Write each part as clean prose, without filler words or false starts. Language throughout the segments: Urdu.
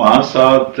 5-7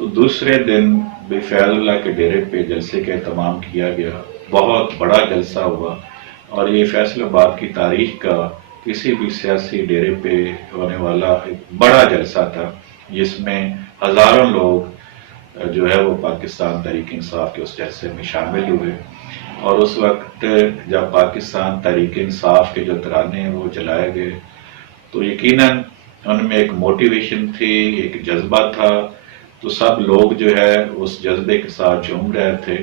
تو دوسرے دن بھی فیض اللہ کے ڈیرے پہ جلسے کا اہتمام کیا گیا، بہت بڑا جلسہ ہوا، اور یہ فیصل آباد کی تاریخ کا کسی بھی سیاسی ڈیرے پہ ہونے والا ایک بڑا جلسہ تھا، جس میں ہزاروں لوگ جو ہے وہ پاکستان تحریک انصاف کے اس جلسے میں شامل ہوئے۔ اور اس وقت جب پاکستان تحریک انصاف کے جو ترانے ہیں وہ چلائے گئے تو یقیناً ان میں ایک موٹیویشن تھی، ایک جذبہ تھا، تو سب لوگ جو ہے اس جذبے کے ساتھ جھوم رہے تھے۔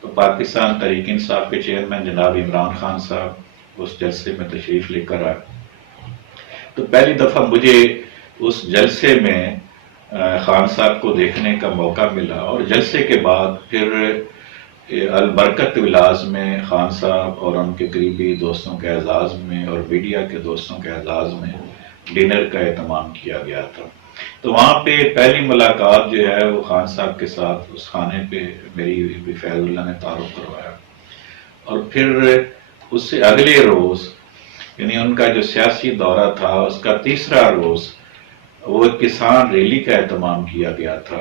تو پاکستان تحریک انصاف کے چیئرمین جناب عمران خان صاحب اس جلسے میں تشریف لے کر آئے۔ تو پہلی دفعہ مجھے اس جلسے میں خان صاحب کو دیکھنے کا موقع ملا، اور جلسے کے بعد پھر البرکت ولاز میں خان صاحب اور ان کے قریبی دوستوں کے اعزاز میں اور میڈیا کے دوستوں کے اعزاز میں ڈنر کا اہتمام کیا گیا تھا۔ تو وہاں پہ پہلی ملاقات جو ہے وہ خان صاحب کے ساتھ اس کھانے پہ میری بھی فیض اللہ نے تعارف کروایا، اور پھر اس سے اگلے روز یعنی ان کا جو سیاسی دورہ تھا اس کا تیسرا روز وہ ایک کسان ریلی کا اہتمام کیا گیا تھا،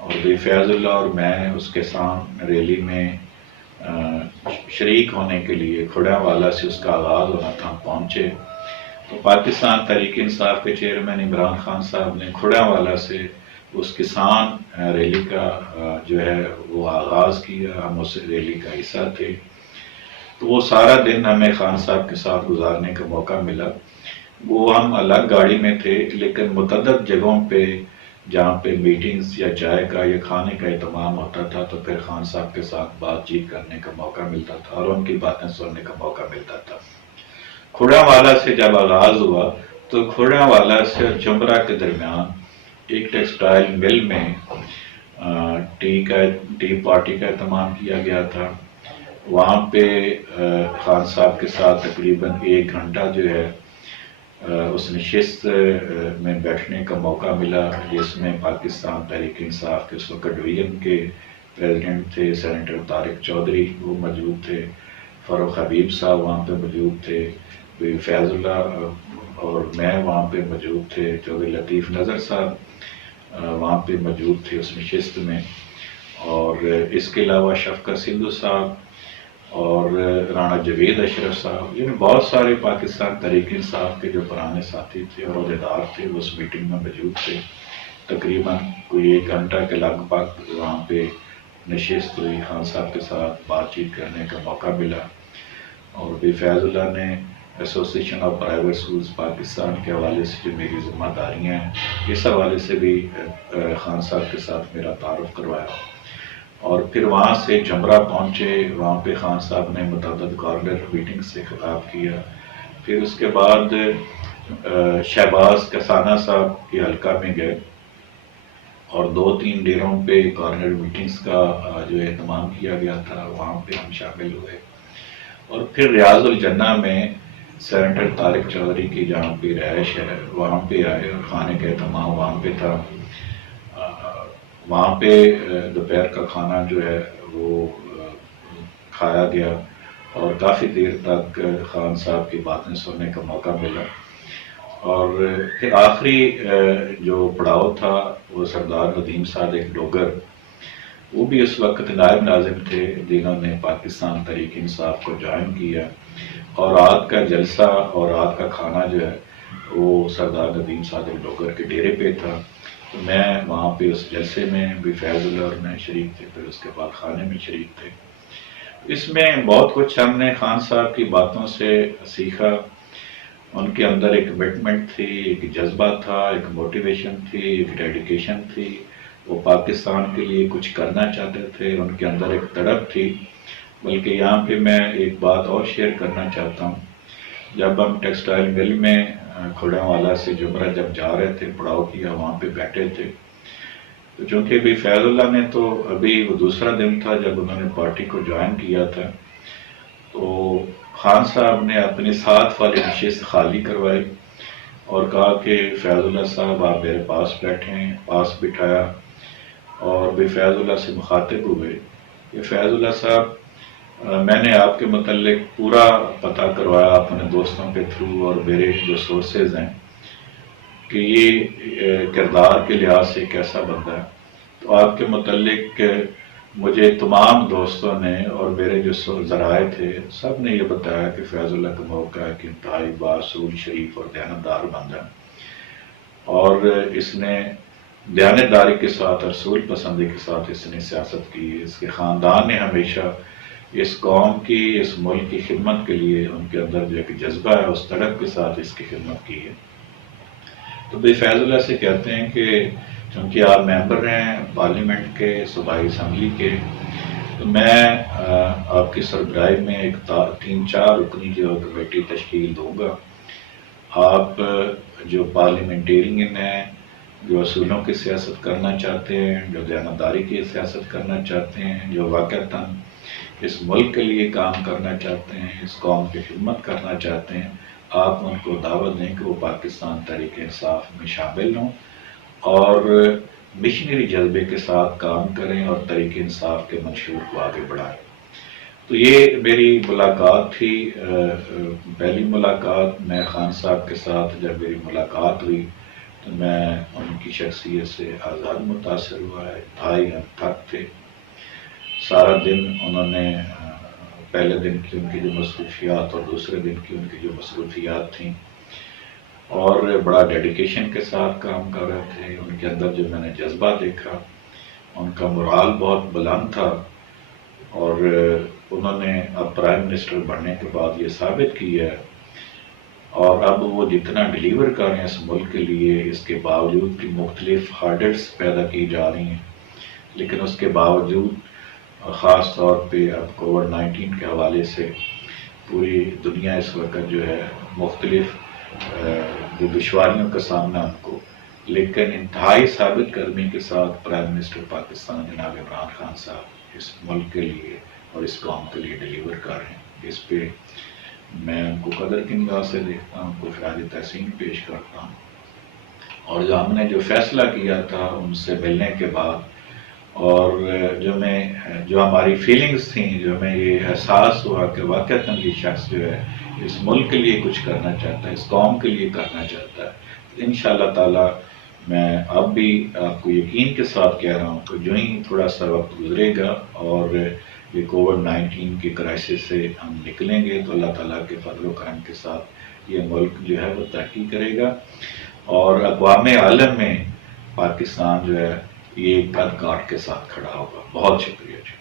اور بھی فیض اللہ اور میں اس کسان ریلی میں شریک ہونے کے لیے کھڑیاوالا سے اس کا آغاز ہونا تھا، پہنچے تو پاکستان تحریک انصاف کے چیئرمین عمران خان صاحب نے کھڑیاوالا سے اس کسان ریلی کا جو ہے وہ آغاز کیا، ہم اس ریلی کا حصہ تھے۔ تو وہ سارا دن ہمیں خان صاحب کے ساتھ گزارنے کا موقع ملا، وہ ہم الگ گاڑی میں تھے لیکن متعدد جگہوں پہ جہاں پہ میٹنگز یا چائے کا یا کھانے کا اہتمام ہوتا تھا تو پھر خان صاحب کے ساتھ بات چیت کرنے کا موقع ملتا تھا اور ان کی باتیں سننے کا موقع ملتا تھا۔ کھڑیاوالا سے جب آغاز ہوا تو کھڑیاوالا سے جمرہ کے درمیان ایک ٹیکسٹائل مل میں ٹی پارٹی کا اہتمام کیا گیا تھا۔ وہاں پہ خان صاحب کے ساتھ تقریباً 1 گھنٹہ جو ہے اس نشست میں بیٹھنے کا موقع ملا، جس میں پاکستان تحریک انصاف کے اس وقت ڈویژن کے پریزیڈنٹ تھے سینیٹر طارق چودھری، وہ موجود تھے، فاروق حبیب صاحب وہاں پہ موجود تھے، فیض اللہ اور میں وہاں پہ موجود تھے، چودھری لطیف نظر صاحب وہاں پہ موجود تھے اس نشست میں، اور اس کے علاوہ شفقت سندھو صاحب اور رانا جوید اشرف صاحب، یعنی بہت سارے پاکستان تحریک انصاف کے جو پرانے ساتھی تھے اور عہدیدار تھے وہ اس میٹنگ میں موجود تھے۔ تقریباً کوئی 1 گھنٹہ کے لگ بھگ وہاں پہ نشست ہوئی، خان صاحب کے ساتھ بات چیت کرنے کا موقع ملا، اور بھی فیض اللہ نے association of private schools Pakistan کے حوالے سے جو میری ذمہ داریاں ہیں اس حوالے سے بھی خان صاحب کے ساتھ میرا تعارف کروایا، اور پھر وہاں سے جمرہ پہنچے، وہاں پہ خان صاحب نے متعدد کارنر میٹنگ سے خطاب کیا، پھر اس کے بعد شہباز کسانہ صاحب کے حلقہ میں گئے اور 2-3 ڈیروں پہ کارنر میٹنگز کا جو اہتمام کیا گیا تھا وہاں پہ ہم شامل ہوئے، اور پھر ریاض الجنہ میں سینیٹر طارق چودھری کی جہاں پہ رہائش ہے وہاں پہ آئے اور کھانے کا اہتمام وہاں پہ تھا۔ وہاں پہ دوپہر کا کھانا جو ہے وہ کھایا گیا اور کافی دیر تک خان صاحب کی باتیں سننے کا موقع ملا، اور پھر آخری جو پڑاؤ تھا وہ سردار ندیم صادق ڈوگر، وہ بھی اس وقت نائب ناظم تھے جنہوں نے پاکستان تحریک انصاف کو جوائن کیا، اور رات کا جلسہ اور رات کا کھانا جو ہے وہ سردار ندیم صادق ڈوگر کے ڈیرے پہ تھا۔ تو میں وہاں پہ اس جلسے میں بھی فیض اللہ اور میں شریک تھے، پھر اس کے بعد کھانے میں شریک تھے۔ اس میں بہت کچھ ہم نے خان صاحب کی باتوں سے سیکھا، ان کے اندر ایک کمٹمنٹ تھی، ایک جذبہ تھا، ایک موٹیویشن تھی، ایک ڈیڈیکیشن تھی، وہ پاکستان کے لیے کچھ کرنا چاہتے تھے، ان کے اندر ایک تڑپ تھی۔ بلکہ یہاں پہ میں ایک بات اور شیئر کرنا چاہتا ہوں، جب ہم ٹیکسٹائل مل میں کھڑیاوالا سے جمرہ جب جا رہے تھے، پڑاؤ کیا، وہاں پہ بیٹھے تھے، تو چونکہ بھی فیض اللہ نے تو ابھی وہ دوسرا دن تھا جب انہوں نے پارٹی کو جوائن کیا تھا، تو خان صاحب نے اپنی ساتھ والی نشست خالی کروائی اور کہا کہ فیض اللہ صاحب آپ میرے پاس بیٹھیں، پاس بٹھایا، اور بھی فیض اللہ سے مخاطب ہوئے کہ فیض اللہ صاحب میں نے آپ کے متعلق پورا پتہ کروایا اپنے دوستوں کے تھرو اور میرے جو سورسز ہیں کہ یہ کردار کے لحاظ سے کیسا بندہ ہے، تو آپ کے متعلق مجھے تمام دوستوں نے اور میرے جو ذرائع تھے سب نے یہ بتایا کہ فیض اللہ کا موقع ہے کہ انتہائی باصول، شریف اور دیانتدار بندہ، اور اس نے دیانتداری کے ساتھ، رسول پسندی کے ساتھ اس نے سیاست کی ہے۔ اس کے خاندان نے ہمیشہ اس قوم کی، اس ملک کی خدمت کے لیے، ان کے اندر جو ایک جذبہ ہے اس تڑپ کے ساتھ اس کی خدمت کی ہے۔ تو بھائی فیض اللہ سے کہتے ہیں کہ چونکہ آپ ممبر ہیں پارلیمنٹ کے، صوبائی اسمبلی کے، تو میں آپ کی سربراہی میں ایک 3-4 رکنی جو کمیٹی تشکیل دوں گا۔ آپ جو پارلیمنٹیرین ہیں، جو اصولوں کی سیاست کرنا چاہتے ہیں، جو دیانتداری کی سیاست کرنا چاہتے ہیں، جو واقعتاً اس ملک کے لیے کام کرنا چاہتے ہیں، اس قوم کی خدمت کرنا چاہتے ہیں، آپ ان کو دعوت دیں کہ وہ پاکستان تحریک انصاف میں شامل ہوں اور مشنری جذبے کے ساتھ کام کریں اور تحریک انصاف کے منشور کو آگے بڑھائیں۔ تو یہ میری ملاقات تھی، پہلی ملاقات میں خان صاحب کے ساتھ جب میری ملاقات ہوئی تو میں ان کی شخصیت سے آزاد متاثر ہوا ہے۔ انتہائی ہم تھک تھے، سارا دن انہوں نے پہلے دن کی ان کی جو مصروفیات اور دوسرے دن کی ان کی جو مصروفیات تھیں، اور بڑا ڈیڈیکیشن کے ساتھ کام کر رہے تھے۔ ان کے اندر جو میں نے جذبہ دیکھا، ان کا مورال بہت بلند تھا، اور انہوں نے اب پرائم منسٹر بننے کے بعد یہ ثابت کیا ہے، اور اب وہ جتنا ڈیلیور کر رہے ہیں اس ملک کے لیے، اس کے باوجود کہ مختلف ہارڈلز پیدا کی جا رہی ہیں، لیکن اس کے باوجود خاص طور پہ اب کووڈ-19 کے حوالے سے پوری دنیا اس وقت جو ہے مختلف دشواریوں کا سامنا ان کو، لیکن انتہائی ثابت قدمی کے ساتھ پرائم منسٹر پاکستان جناب عمران خان صاحب اس ملک کے لیے اور اس قوم کے لیے ڈیلیور کر رہے ہیں۔ اس پہ میں ان کو قدر کی نگاہ سے دیکھتا ہوں، ان کو خراج تحسین پیش کرتا ہوں، اور جو ہم نے جو فیصلہ کیا تھا ان سے ملنے کے بعد، اور جو ہماری فیلنگز تھیں، جو ہمیں یہ احساس ہوا کہ واقعتاً یہ شخص جو ہے اس ملک کے لیے کچھ کرنا چاہتا ہے، اس قوم کے لیے کرنا چاہتا ہے، انشاءاللہ تعالی میں اب بھی آپ کو یقین کے ساتھ کہہ رہا ہوں کہ جو ہی تھوڑا سا وقت گزرے گا اور یہ کووڈ-19 کی کرائسس سے ہم نکلیں گے تو اللہ تعالیٰ کے فضل و کرم کے ساتھ یہ ملک جو ہے وہ ترقی کرے گا، اور اقوام عالم میں پاکستان جو ہے یہ قد کاٹ کے ساتھ کھڑا ہوگا۔ بہت شکریہ جی۔